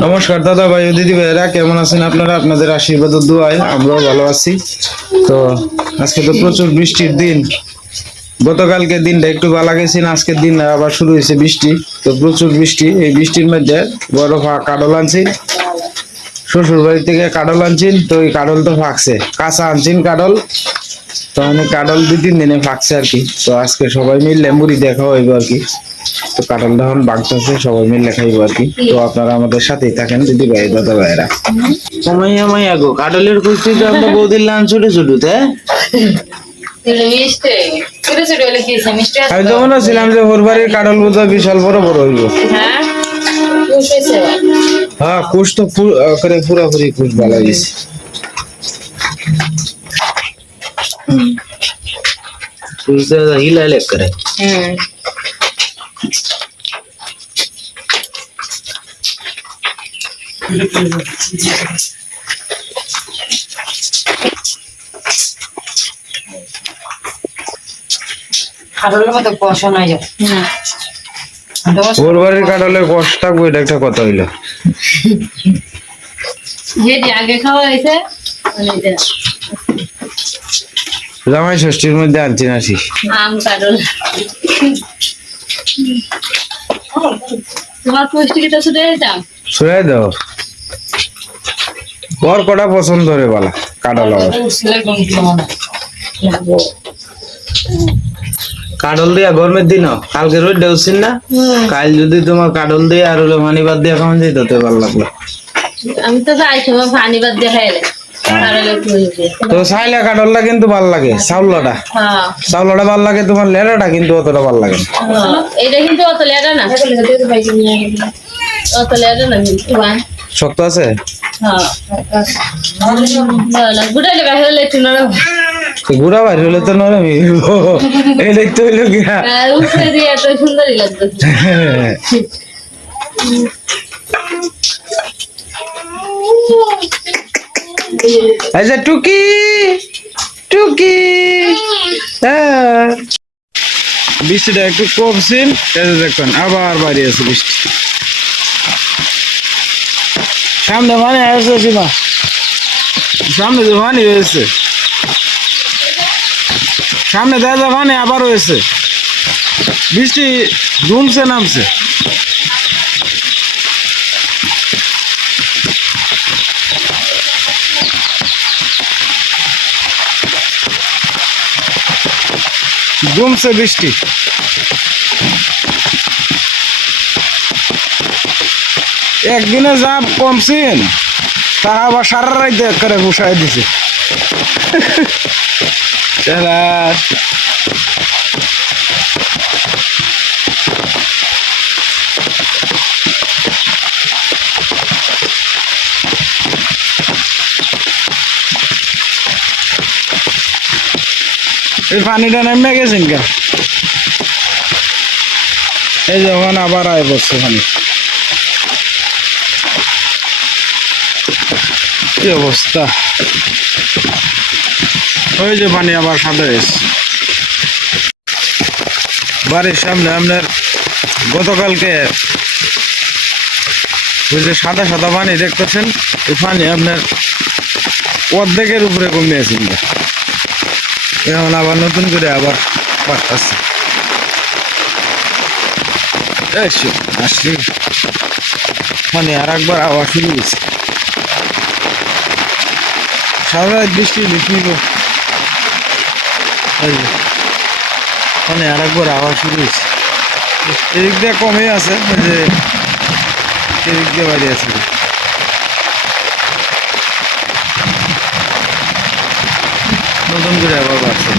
নমস্কার, দাদা ভাই দিদি ভাইয়েরা, কেমন আছেন আপনারা? আপনাদের আশীর্বাদ ও দোয়ায় আমরাও ভালো আছি। তো আজকে তো প্রচুর বৃষ্টির দিন। গতকালকে দিনটা একটু ভালো গেছে, না, আজকের দিন আবার শুরু হয়েছে বৃষ্টি। তো প্রচুর বৃষ্টি। এই বৃষ্টির মধ্যে বড় কাডল আনছি। শ্বশুর বাড়ি থেকে কাডল আনছিন তো এই কাডল তো ফাঁকছে। কাঁচা আনছেন কাডল তো আমি কাডল দুই, তিন দিনে ফাঁকছে আর কি। তো আজকে সবাই মিললে মুড়ি দেখা হইব আর কি। তো কাডলটা এখন বাগতেছে সবাই মিলে খাইবো আর কি। তো আপনারা আমাদের সাথেই থাকেন দিদি ভাই দাদা ভাইরা। মাইয়া মাইয়া গো কাডলের কুস্তিতে আমরা বৌদির লান ছোট ছোট হ্যাঁ হলে আমি তো? তো? মনে ছিলাম যে ওর বাড়ির কাডল বোধহয় বিশাল বড় বড় হইব। হ্যাঁ? এবার। হ্যাঁ কুশ তো করে পুরাপুরি কুশ ভালো গেছে। কুশ হিলাইলে করে। হুম। খাটলের মতো কষা নাই যায় ওর বাড়ির কষ্ট থাকব এটা একটা কথা হইল। আগে খাওয়া হয়েছে মানে জামাই ষষ্ঠীর মধ্যে আনছি নাসি আম তোমার শুনে দাও। ওর কটা পছন্দ রে বালা কাডল কাডল দিয়া গরমের দিন কালকে রোদ দেওছিন না? কাল যদি তোমার কাডল দিয়ে আর হলো মানি বাদ দিয়ে খাওয়ান যেত তো ভালো লাগল। আমি তো যাই সময় পানি বাদ দিয়ে খাইলে তো সাইলা কাডলটা কিন্তু ভালো লাগে চাউলটা হ্যাঁ। চাউলটা ভালো লাগে তোমার লেড়াটা কিন্তু অতটা ভালো লাগে হ্যাঁ, এটা কিন্তু অত লেটা না। অত লেটা না কিন্তু শক্ত আছে? হ্যাঁ বাইরে হলে একটু নরম গুড়া বাইর হলে তো নরমই। এই দেখতে হইল গিয়া সুন্দরই এই যে টুকি টুকি। হ্যাঁ। বৃষ্টিটা একটু কমছিল এই দেখুন, আবার বাড়ি বৃষ্টি। সামনে মানে আসছে সীমা সামনে যে পানি হয়েছে। সামনে দেখা পানি আবার হয়েছে। বৃষ্টি জমছে নামছে। জমছে বৃষ্টি। একদিনে যা কমছেন তা আবার সারা রাইতে করে বসায় দিছে। এই পানিটা নেমে গেছেন কে এই যখন আবার আয় বসছে পানি কি অবস্থা? ওই যে পানি আবার সাদা এসছে বাড়ির সামনে আপনার গতকালকে ওই যে সাদা সাদা পানি দেখতেছেন ওই পানি আপনার অর্ধেকের উপরে কমিয়েছেন এখন আবার নতুন করে আবার এসো আসলি মানে আর একবার আবার শুরু হয়েছে। সারা বৃষ্টি যে, মানে আর একবার আবার শুরু হয়েছে। এদিক দিয়ে কমে আছে যে এদিক দিয়ে বাড়ি আছে। নতুন করে আবার বাড়ছে।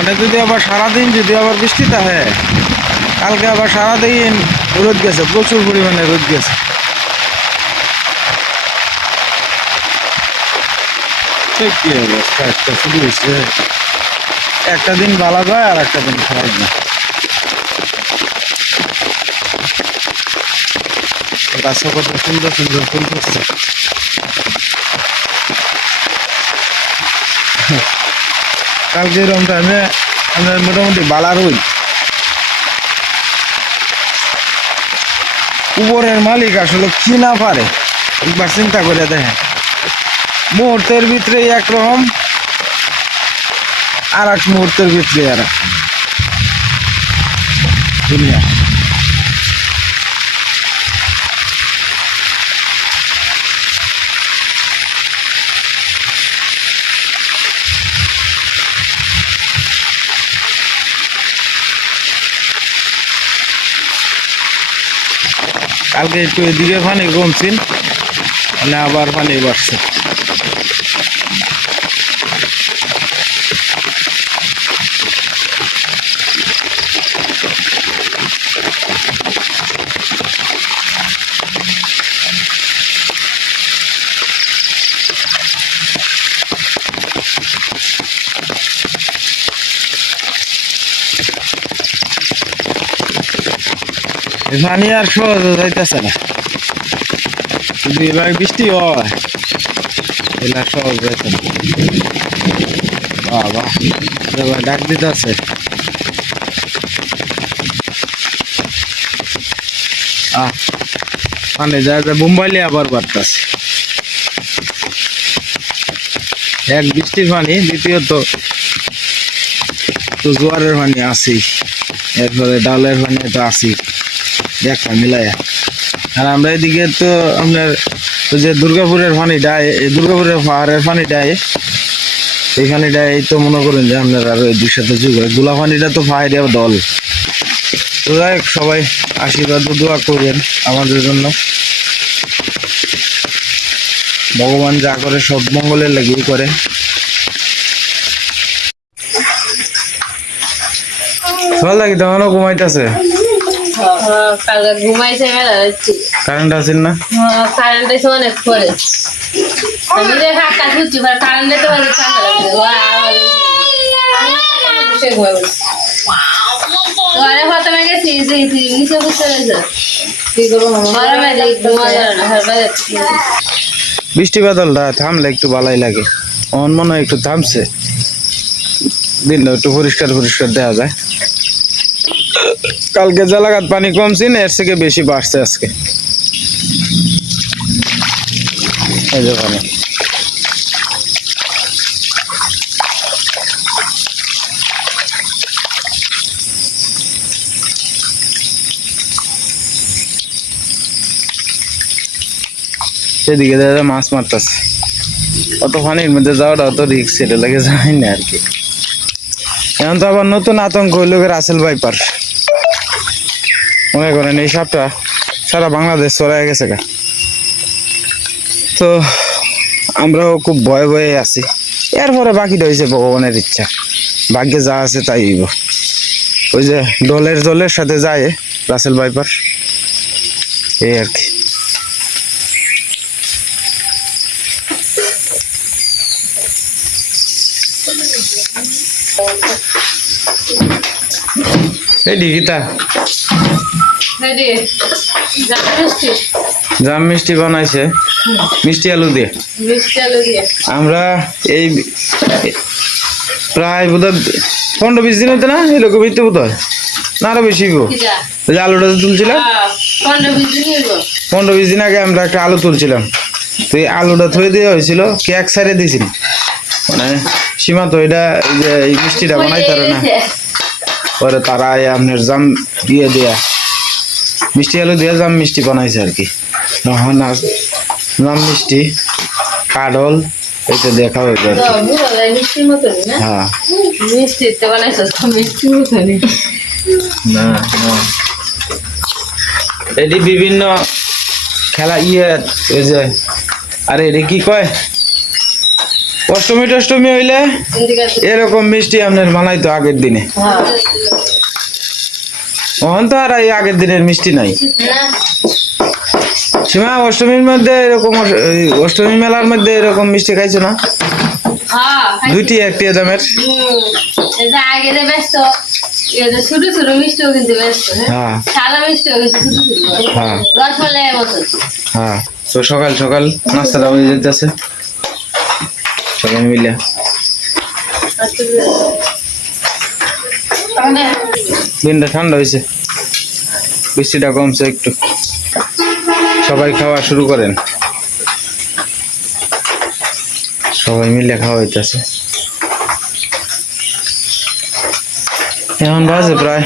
অনেক যদি আবার সারাদিন যদি আবার বৃষ্টি থাকে, কালকে আবার সারাদিন রোদ গেছে, প্রচুর পরিমাণে রোদ গেছে। অবস্থা, একটা হয়েছে একটা দিন ভালো যায় আর একটা দিন খারাপ যায়। গাছে কত সুন্দর সুন্দর ফুল ফুটছে। কালকে এরকম টাইমে আমরা মোটামুটি বালা হই উপরের মালিক আসলে কি না পারে, একবার চিন্তা করে দেখেন। মুহূর্তের ভিতরে একরকম আর এক মুহূর্তের ভিতরে আর এক দুনিয়া। কালকে একটু এদিকে পানি কমছিল মানে আবার পানি বাড়ছে। পানি আর সহজে যাইতেছে না। যদি এবার বৃষ্টি হয় এলা সহজ যাইতে না। বাবা ডাক দিতে আছে আহ পানি যায় যায় মুম্বাইলে আবার বাড়তেছে। এক বৃষ্টির পানি, দ্বিতীয়ত তো জোয়ারের পানি আছেই। এরপরে ডালের পানি তো আছেই। দেখা মিলাইয়া। আর আমরা এদিকে তো আপনার যে দুর্গাপুরের পানিটা এই দুর্গাপুরের পাহাড়ের পানিটা এই পানিটা এই তো মনে করেন যে আপনার আর দুই সাথে যুগ। গোলা পানিটা তো পাহাড়ে দল। তো যাই সবাই আশীর্বাদ দোয়া করেন আমাদের জন্য। ভগবান যা করে সব মঙ্গলের লাগেই করে। ভালো লাগে তখনও ঘুমাইতেছে। কারেন্ট না? কারেন্ট অনেক পরে আমি যে বাজে বৃষ্টি বাদলটা থামলে একটু ভালোই লাগে। অন মনে হয় একটু থামছে। দিনটা একটু পরিষ্কার পরিষ্কার দেওয়া যায়। কালকে জালাগাত পানি কমছে না, এর থেকে বেশি বাড়ছে আজকে। সেদিকে দেখা মাছ মারতেছে। অত পানির মধ্যে যাওয়াটা অত রিক্স এটা লাগে, যায় না আর কি। এখন তো আবার নতুন আতঙ্ক হইল রাসেল ভাইপার মনে করেন এই সাপটা সারা বাংলাদেশ চলে গেছে গা। তো আমরাও খুব ভয়ে ভয়ে আছি। এরপরে বাকিটা হয়েছে ভগবানের ইচ্ছা। ভাগ্যে যা আছে তাই হইব। ওই যে দলের দলের সাথে যায় রাসেল বাইপার এই আর কি। এই ডিগিটা। জাম মিষ্টি বানাইছে। মিষ্টি আলু দিয়ে। আমরা এই প্রায় বোধ হয় পনেরো বিশ দিন হতো না এরকম হইতে বোধ হয় না আরও বেশি গো ওই আলুটা যে তুলছিলাম। হ্যাঁ, পনেরো বিশ দিন আগে আমরা একটা আলু তুলছিলাম। তো এই আলুটা থয়ে দেওয়া হয়েছিল কেক সাইডে দিয়েছিল। মানে সীমা তো এটা এই যে মিষ্টিটা বানাই তারে না। পরে তারা আপনার জাম দিয়ে দেয়া। মিষ্টি আলু দিয়ে জাম মিষ্টি বানাইছে আর কি। তখন জাম মিষ্টি কাডল এটা দেখা হয়েছে আর কি। যায় মিষ্টির মতনই না হ্যাঁ। মিষ্টি না না। এটি বিভিন্ন খেলা ইয়ে এই যে আরে এটি কি কয়? অষ্টমী টষ্টমী হইলে এরকম মিষ্টি আপনার বানাইতো আগের দিনে। তখন তো আর এই আগের দিনের মিষ্টি নাই। সীমা অষ্টমীর মধ্যে এরকম অষ্টমী মেলার মধ্যে এরকম মিষ্টি খাইছো না? হ্যাঁ। দুইটি একটি দামের ছোট ছোট মিষ্টিও কিন্তু ব্যস্ত হ্যাঁ? হ্যাঁ। সাদা মিষ্টিও কিন্তু ছোট ছোট হ্যাঁ। রসমালাই হ্যাঁ তো সকাল সকাল নাস্তাটা হয়ে যেতেছে সবাই মিলে। তাহলে দিনটা ঠান্ডা হয়েছে। বৃষ্টিটা কমছে একটু। সবাই খাওয়া শুরু করেন। সবাই মিলে খাওয়া হইতেছে। এখন বাজে প্রায়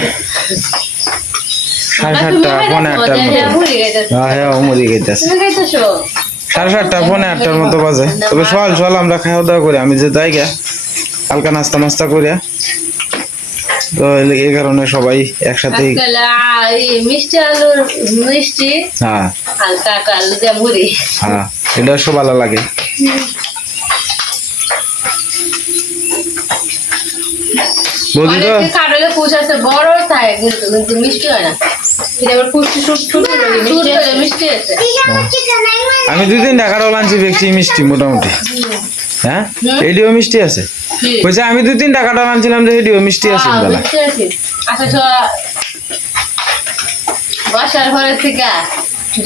সাড়ে সাতটা পৌনে আটটার মতো। হ্যাঁ হ্যাঁ মুড়ি খাইতেছে। সাড়ে সাতটা পৌনে আটটার মতো বাজে। তবে সকাল সকাল আমরা খাওয়া দাওয়া করি। আমি যে যাই গা হালকা নাস্তা মাস্তা করিয়া তো এই- কারণে সবাই মিষ্টি আলুর মিষ্টি। হ্যাঁ। হালকা হালকা আলু দিয়ে মুড়ি। হ্যাঁ এটা সব ভালো লাগে। তো কাটলে আছে বড় থাকে কিন্তু কিন্তু মিষ্টি হয় না। আমি দুদিন তিন টাকার দেখছি মিষ্টি মোটামুটি। হ্যাঁ? এডিও মিষ্টি আছে? বলছে আমি দুই তিন টাকাটা আনছিলাম যে এডিও মিষ্টি আছে হ্যাঁ, বেলা। আচ্ছা বাসার ঘরের থেকে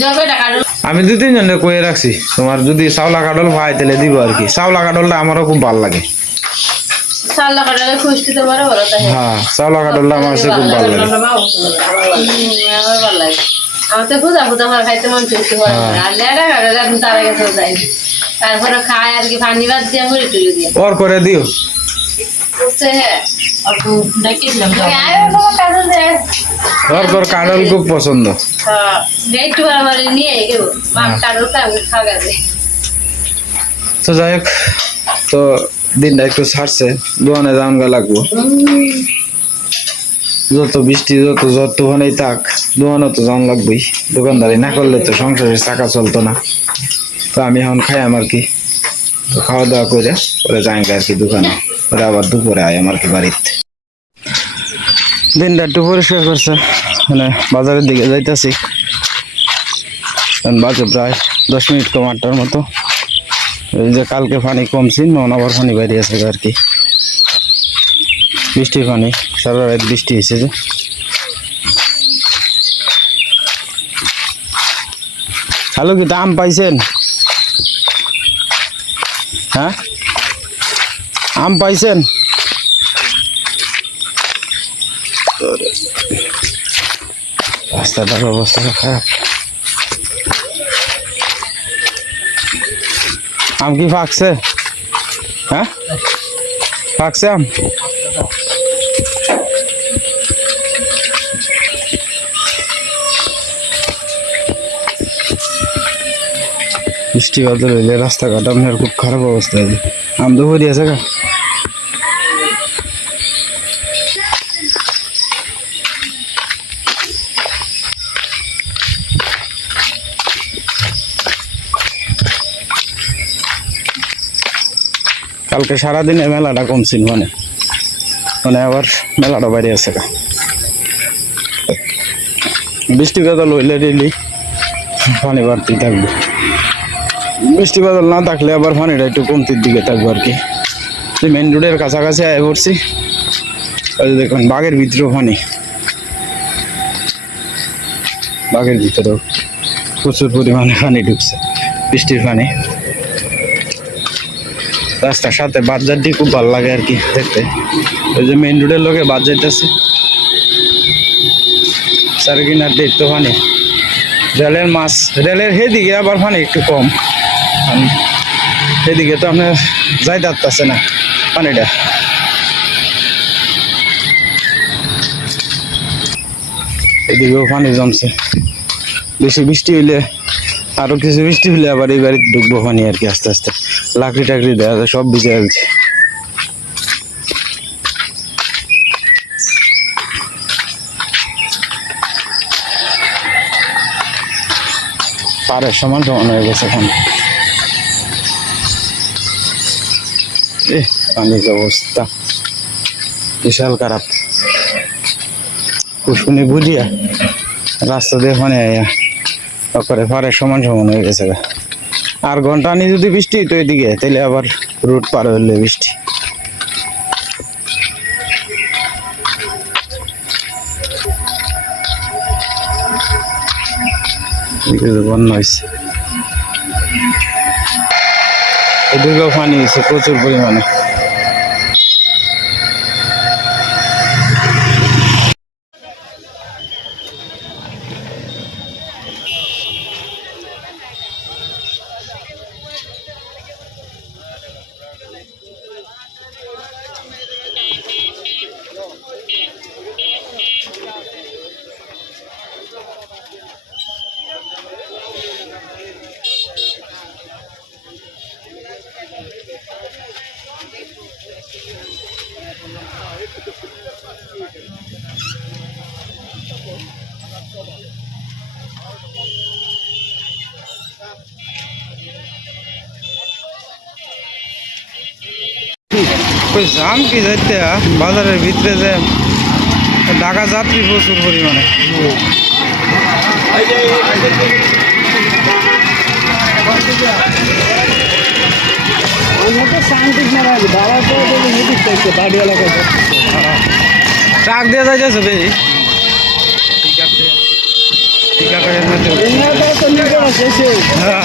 জবে টাকা আমি দুই তিন জনের কয়ে রাখছি তোমার যদি চাওলা কাডল ভাই তাহলে দিব আর কি। চাওলা কাডলটা আমারও খুব ভালো লাগে। সাল্লা কাটালে খুশকি তো বড় বড় তাই হ্যাঁ চাওলা কাডলটা আমার কাছে খুব ভালো লাগে। আমার ভালো লাগে। আমার তো খুদা খুদা আমার খাইতে মন চলছে আর লেডা কাটালে এখন তারা গেছে যাই তারপরে খায় আর কি পানি বাদ দিয়ে মুড়ি টুড়ি দিয়ে। ওর করে দিও। ওর তোর কাডল খুব পছন্দ। হ্যাঁ। তো যাই হোক তো দিনটা একটু ছাড়ছে। দোকানে গা লাগবো। যত বৃষ্টি যত যত তুফানেই থাক দোকানে তো যাওয়ান লাগবেই। দোকানদারি না করলে তো সংসারের চাকা চলতো না। তো আমি এখন খাই আমার কি? তো খাওয়া দাওয়া করে পরে যাই আর কি দোকানে। পরে আবার দুপুরে আয় আমার কি বাড়িতে। দিনটা একটু পরিষ্কার করছে মানে বাজারের দিকে যাইতেছি। বাজে প্রায় দশ মিনিট কম আটটার মতো। এই যে কালকে পানি কমছি নন আবার পানি বাইরে আছে আর কি। বৃষ্টির পানি, সারা রাত বৃষ্টি হয়েছে যে। হ্যালো, কি দাম পাইছেন? হ্যাঁ? আম পাইছেন? রাস্তাটার অবস্থাটা খারাপ। আম কি ফাঁকছে? হ্যাঁ? ফাঁকছে আম? বৃষ্টি বাদল হইলে রাস্তাঘাট আপনার খুব খারাপ অবস্থা আছে আম তো ভরি আছে কালকে সারাদিনে মেলাটা কমছিল মানে। মানে আবার মেলাটা বাইরে আছে গা। বৃষ্টি বাদল হইলে ডেলি পানি বাড়তেই থাকবে। বৃষ্টি বাদল না থাকলে আবার পানিটা একটু কমতির দিকে থাকবে আর কি। মেন রোডের কাছাকাছি আয় পড়ছি দেখুন বাঘের ভিতরেও পানি। বাঘের ভিতরেও প্রচুর পরিমাণে পানি ঢুকছে, বৃষ্টির পানি। রাস্তার সাথে বাজারটি খুব ভালো লাগে আর কি দেখতে। ওই যে মেন রোডের লোকে বাজার আছে সাড়ে কিনার ডেট তো পানি। রেলের মাছ, রেলের সেদিকে আবার পানি একটু কম। সেদিকে তো আপনার যাই যাচ্ছে না পানিটা। এদিকেও পানি জমছে। বেশি বৃষ্টি হইলে আরও কিছু বৃষ্টি হলে আবার এই বাড়িতে ঢুকবো পানি আর কি আস্তে আস্তে। লাকড়ি টাকড়ি দেওয়া যায়, সব ভিজে যাচ্ছে পাড়ের সমান সমান হয়ে গেছে এখন। পানির অবস্থা বিশাল খারাপ। কুসুনি বুঝিয়া রাস্তা দিয়ে ওখানে আইয়া তারপরে পাড়ের সমান সমান হয়ে গেছে। আর ঘণ্টা আনি যদি বৃষ্টি তো এদিকে তাহলে আবার রুট পার হইলে বৃষ্টি। বন্যা হয়েছে এদিকেও পানি হয়েছে প্রচুর পরিমাণে। কই জাম কি যাইতে বাজারের ভিতরে যে ঢাকা যাত্রী প্রচুর পরিমাণে। ট্রাক দিয়ে যাইতেছে বে হ্যাঁ।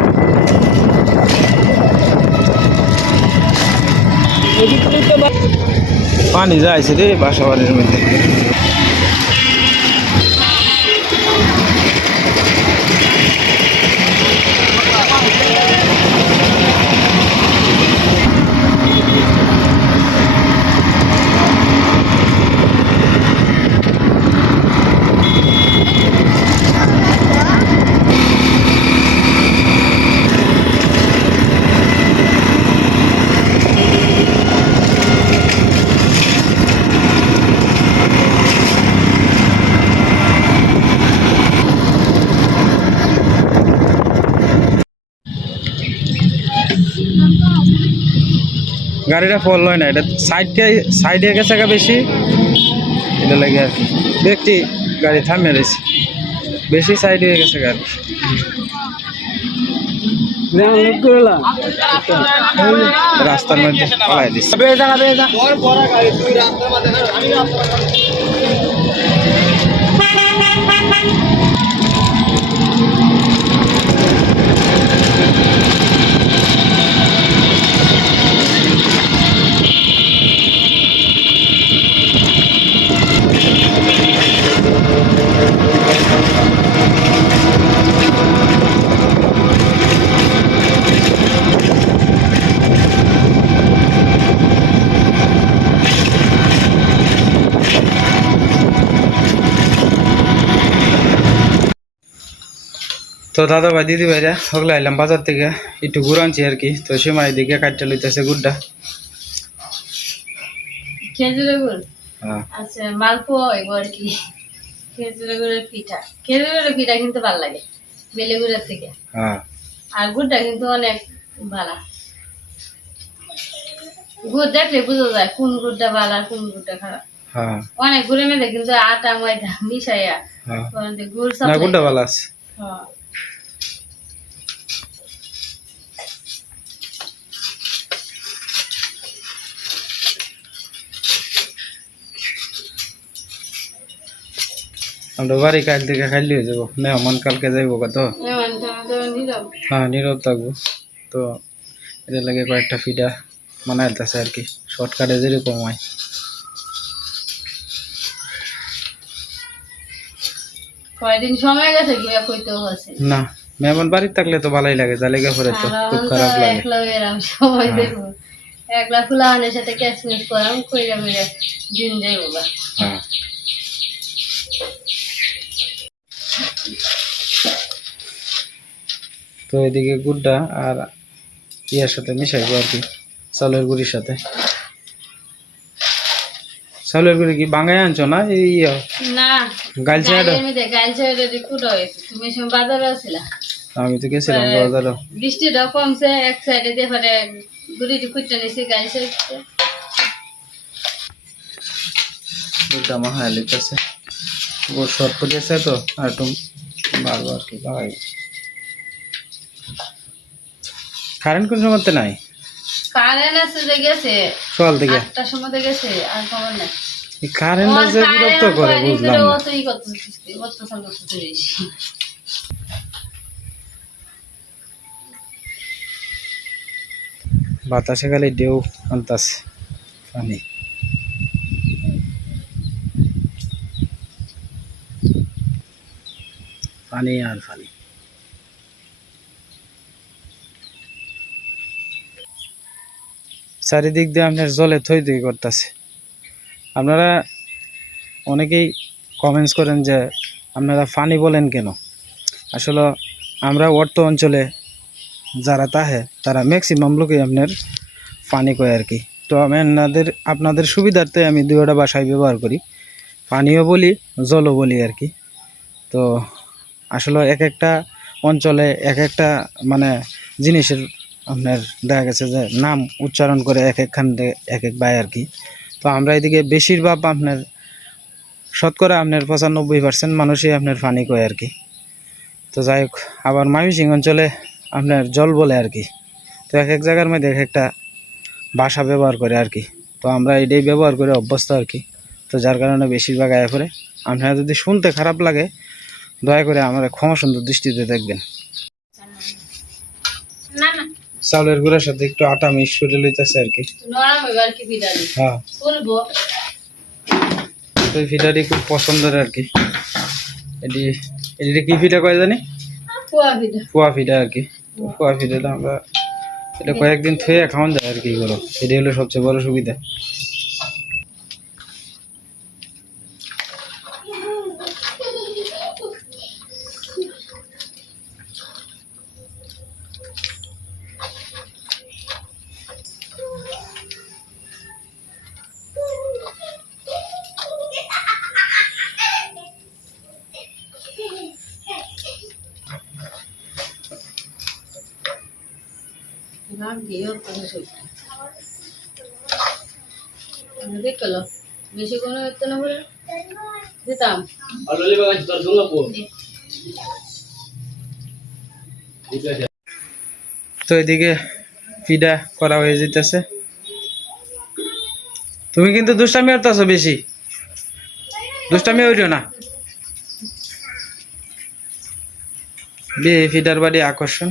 পানি যাইছে রে বাসা বাড়ির মধ্যে। গাড়িটা ফল হয় না এটা সাইডে সাইডে গেছে গা বেশি। এটা লাগে আর কি। ব্যক্তি গাড়ি থামিয়ে রয়েছে। বেশি সাইড হয়ে গেছে গাড়ি রাস্তার মধ্যে পালাই দিচ্ছে তো দাদা ভাই দিদি ভাইরা ওগুলো এলাম বাজার থেকে। একটু ঘুরানছি আর কি। তো সীমা এদিকে কাটতে লইতেছে গুড়টা খেজুরের গুড়? হ্যাঁ। আচ্ছা মালপোয়া হইব আর কি। খেজুরের গুড়ের পিঠা। খেজুরের পিঠা কিন্তু ভালো লাগে বেলে গুড়ের থেকে। হ্যাঁ। আর গুড়টা কিন্তু অনেক ভালো। গুড় দেখলে বোঝা যায় কোন গুড়টা ভালো আর কোন গুড়টা খারাপ। হ্যাঁ। অনেক গুড়ের মধ্যে কিন্তু আটা ময়দা মিশাইয়া গুড় গুড়টা ভালো আছে। হ্যাঁ। আমরা বাড়ি কাল থেকে খাইলে হয়ে যাব। মেহমান কালকে যাইবো কত? হ্যাঁ নীরব থাকব। তো এদের লাগে কয়েকটা ফিডা বানাইতেছে আর কি। শর্টকাটে যেরকম হয়। কয়দিন সময় গেছে কি কইতেও আছে না। মেহমান বাড়িতে থাকলে তো ভালোই লাগে যা লেগে পরে তো খুব খারাপ লাগে। একলা এরাম সময়। একলা ফুলাহানের সাথে ক্যাশমিস করাম কইরা মিলে দিন যাইব হ্যাঁ। তো এদিকে গুড়টা আর ইয়ার সাথে মিশাইবো আর কি চাউলের গুড়ির সাথে। চাউলের গুড়ি কি বাঙাই আনছো না এই ইয়া? না গালছে আমি তুমি বাজারে তো গেছিলাম বাজারও। বৃষ্টিটা কমছে এক সাইডে দিয়ে ফলে গুড়িটি কুটতে নিছি গাইছে গুড়টা আমার লিখতেছে। গুড় শর্ট পড়েছে তো আর একটু বারবার কি লাগাই কারেন্ট কোন সময় নাই? কারেন্ট আছে যে গেছে। সকাল থেকে? আটটার সময় তো গেছে আর খবর নাই। এই কারেন্ট যে বিরক্ত করে বুঝলাম বাতাসে খালি ঢেউ আনতাছে পানি। পানি আর পানি। চারিদিক দিয়ে আপনার জলে থই থই করতেছে। আপনারা অনেকেই কমেন্টস করেন যে, আপনারা ফানি বলেন কেন? আসলে আমরা অর্থ অঞ্চলে যারা তাহে, তারা ম্যাক্সিমাম লোকই আপনার পানি কয় আর কি তো আমি আপনাদের আপনাদের সুবিধার্থে আমি দুইটা বাসায় ব্যবহার করি। পানিও বলি, জলও বলি আর কি তো আসলে এক একটা অঞ্চলে এক একটা মানে জিনিসের আপনার দেখা গেছে যে নাম উচ্চারণ করে এক একখান থেকে এক এক বাই আর কি। তো আমরা এদিকে বেশিরভাগ আপনার শতকরা আপনার পঁচানব্বই পার্সেন্ট মানুষই আপনার পানি কয় আর কি। তো যাই হোক, আবার ময়মনসিং অঞ্চলে আপনার জল বলে আর কি। তো এক এক জায়গার মধ্যে এক একটা বাসা ব্যবহার করে আর কি। তো আমরা এটাই ব্যবহার করে অভ্যস্ত আর কি। তো যার কারণে বেশিরভাগ আয়া করে আপনারা যদি শুনতে খারাপ লাগে, দয়া করে আমার ক্ষমা সুন্দর দৃষ্টিতে দেখবেন। না না। চাউলের গুঁড়ার সাথে একটু আটা মিক্স করে লইতেছে আর কি। হ্যাঁ। তো ফিটাটি খুব পছন্দের আর কি। এটি এটি কি ফিটা কয় জানি? ফুয়া ফিটা আর কি। ফুয়া ফিটাটা আমরা এটা কয়েকদিন থুয়ে খাওয়ান যায় আর কি এগুলো। এটি হলো সবচেয়ে বড় সুবিধা। ভাগ দিও কোনো সই দেখল বেশি কোনো হতো না বলে দিতাম তো এদিকে ফিডা করা হয়ে যেতেছে। তুমি কিন্তু দুষ্টামি করতেছো বেশি। দুষ্টামি হইল না। বিয়ে ফিডার বাড়ি আকর্ষণ।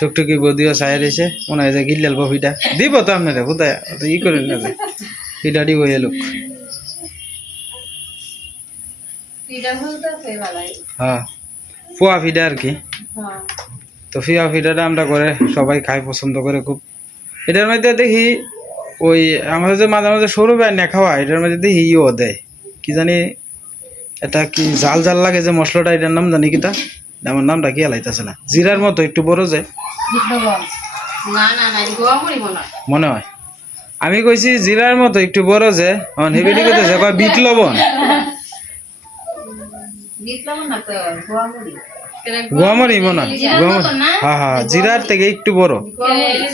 টুকটুকি বদিও চাই রয়েছে মনে হয় যে গিল্লাল ফিডা দিব তো আপনারা কোথায় অত ই করেন না যে। ফিডাটি হয়ে লোক। পিঠা বলতে হ্যাঁ পোয়া ফিডা আর কি? তো ফিয়া ফিডাটা আমরা করে সবাই খাই পছন্দ করে খুব। এটার মধ্যে দেখি ওই আমাদের যে মাঝে মাঝে সরু ব্যান না খাওয়া এটার মধ্যে দেখি ইও দেয়। কি জানি এটা কি জাল জাল লাগে যে মশলাটা এটার নাম জানি কিটা আমার নামটা কি এলাইতেছে না। জিরার মতো একটু বড় যে। মনে হয়। আমি কইছি জিরার মতো একটু বড় যে অন হেবিটি কইতেছে কয় বিট লবণ তো গোয়ামরি মনে হয়। গোয়ামরি হ্যাঁ হ্যাঁ জিরার থেকে একটু বড়।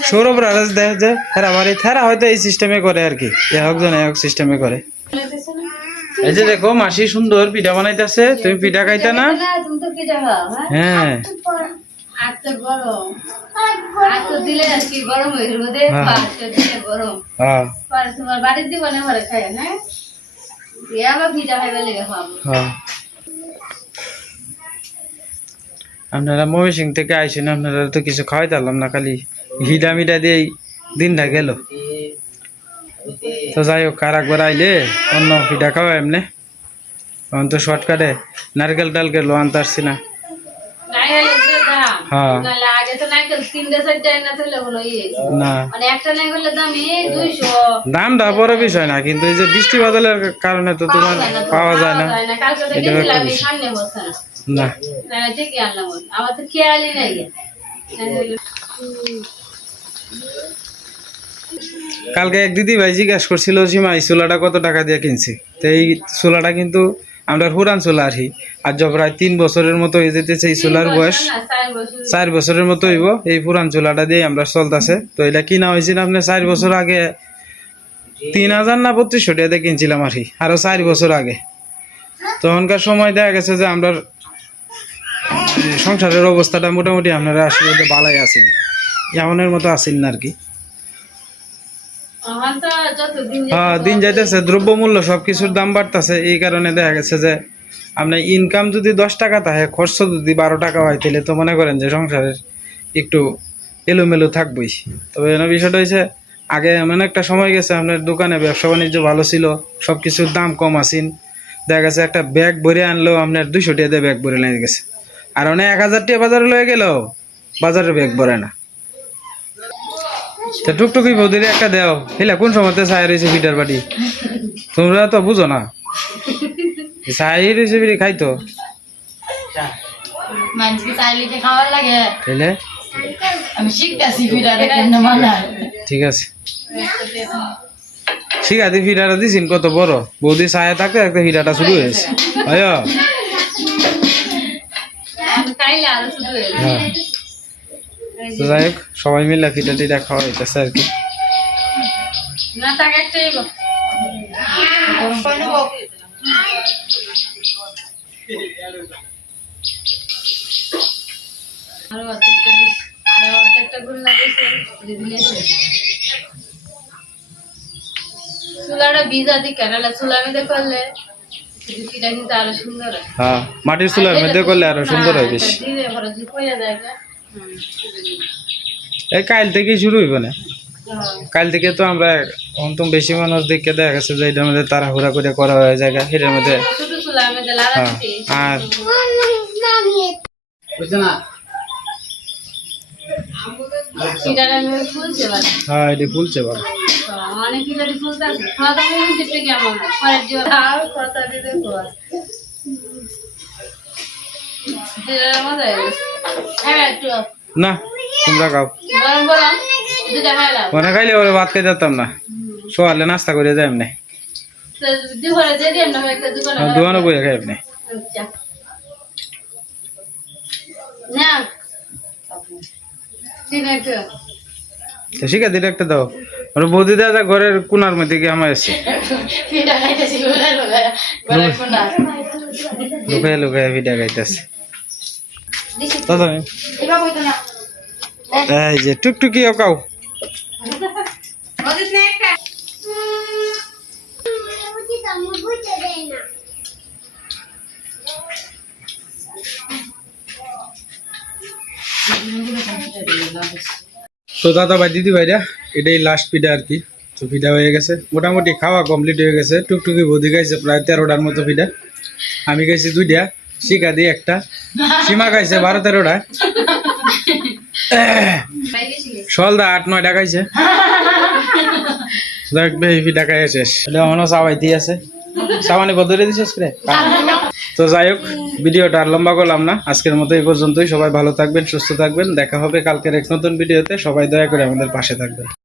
সৌরভ রাজ দেখ যে হেরা বাড়ি থেরা হয়তো এই সিস্টেমে করে আর কি। এ হোক জন এক সিস্টেমে করে। এই যে দেখো মাসি সুন্দর পিঠা বানাইতেছে। তুমি পিঠা খাইতে না? তো পিঠা খাও হ্যাঁ? হ্যাঁ আর তো গরম। আর তো দিলে আর কি গরম হয়ে গেল দে হ্যাঁ। দিলে গরম। হ্যাঁ। পরে তোমার বাড়ির দিব না পরে খাই হ্যাঁ এ আবার পিঠা খাইবার লেগে খাব হ্যাঁ। আপনারা ময়মনসিং থেকে আইসেন আপনারা তো কিছু খাওয়াই পারলাম না খালি হিডা মিডা দিয়েই দিনটা গেল। তো যাই হোক কার একবার আইলে অন্য পিঠা খাওয়া এমনি। তখন তো শর্টকাটে নারকেল টালকেল লো আনতে আসছি না। হ্যাঁ। আগে তো নাইকেল তিনটে চারটে না তুলে হলো না। মানে একটা নাইকেলের দাম এই দামটা বড় বিষয় না কিন্তু এই যে বৃষ্টি বাদলের কারণে তো তোমার পাওয়া যায় না কালকে সামনে বসে না। না। না ঠিকই আনলাম আমার তো খেয়ালই নাই। কালকে এক দিদি ভাই জিজ্ঞাস করছিল সীমা এই চুলাটা কত টাকা দিয়ে কিনছি? তো এই চুলাটা কিন্তু আমরা হুরান চুলা আরহি আর যখন প্রায় তিন বছরের মতো হয়ে যেতেছে এই চুলার বয়স, চার বছরের মতো হইব এই পুরান চুলাটা দিয়ে আমরা চলতেছে। তো এটা কিনা হয়েছিল আপনি চার বছর আগে, তিন হাজার না বত্রিশশো টাকাতে কিনছিলাম আর কি, আরও চার বছর আগে। তখনকার সময় দেখা গেছে যে আমরা সংসারের অবস্থাটা মোটামুটি আপনারা আসলে বালাই আছেন, এমনের মতো আছেন না আর কি। হ্যাঁ দিন যাইতেছে, দ্রব্যমূল্য সব কিছুর দাম বাড়তেছে, এই কারণে দেখা গেছে যে আপনার ইনকাম যদি দশ টাকা থাকে, খরচ যদি বারো টাকা হয়, তাহলে তো মনে করেন যে সংসারের একটু এলোমেলো থাকবই। তবে এখানে বিষয়টা হয়েছে আগে এমন একটা সময় গেছে, আপনার দোকানে ব্যবসা বাণিজ্য ভালো ছিল সব কিছুর দাম কম আসিন দেখা গেছে একটা ব্যাগ ভরে আনলেও আপনার দুইশো টাকা দিয়ে ব্যাগ ভরে লেগে গেছে। আর অনেক এক হাজার টাকা বাজারে লয়ে গেলেও বাজারে ব্যাগ ভরে না। তা টুকটুকি বৌদির একটা দেও। হেলা কোন সময়তে চাই রয়েছে পিঠার বাটি? তোমরা তো বুঝো না। চাই রয়েছে বিড়ি খাইতো ঠিক আছে ঠিক আছে। ফিরাটা দিছিন কত বড়। বৌদি ছায়া থাকতে একটা ফিরাটা শুরু হয়েছে। হয়ে। যাই হোক সবাই মিলে টিটা খাওয়া হইতেছে আর কি। চুলাটা ভিজা চুলা করলে পিঠা কিন্তু আরও সুন্দর হয়। হ্যাঁ মাটির চুলার মধ্যে করলে আরও সুন্দর হয় বেশি। এই কাল থেকে শুরু হইব না? হ্যাঁ। কাল থেকে তো আমরা অন্তম বেশি মানুষ দেখে দেখা গেছে যে এটার মধ্যে তাড়াহুড়া করে করা হয়ে যায় এটার মধ্যে। হ্যাঁ আর হ্যাঁ এটি ফুলছে ভালো। অনেক না, তোমরা খাও। দুটা খাইলে ওরা ভাত খাই যেতাম না। সকালে নাস্তা করে যাই দোকানে বইয়া খাই এমনি। শিখা, দিলে একটা দাও। ওরা বৌদি দাদা ঘরের কোনার মধ্যে গিয়ে আমার এসে লুকাই লুকাই ভিডিও খাইতেছে। এই যে টুকটুকি কাউ তো দাদা ভাই দিদি ভাইরা এটাই লাস্ট পিঠা আর কি। তো পিঠা হয়ে গেছে। মোটামুটি খাওয়া কমপ্লিট হয়ে গেছে। টুকটুকি বৌদি খাইছে প্রায় তেরোটার মতো পিঠা। আমি খাইছি দুইটা। শিকা দিয়ে একটা। সীমা খাইছে বারো তেরোটা সলদা আট এখনও চাবাইতেই আছে। রে? তো যাই হোক, ভিডিওটা আর লম্বা করলাম না। আজকের মতো এই পর্যন্তই। সবাই ভালো থাকবেন, সুস্থ থাকবেন। দেখা হবে কালকের এক নতুন ভিডিওতে। সবাই দয়া করে আমাদের পাশে থাকবেন।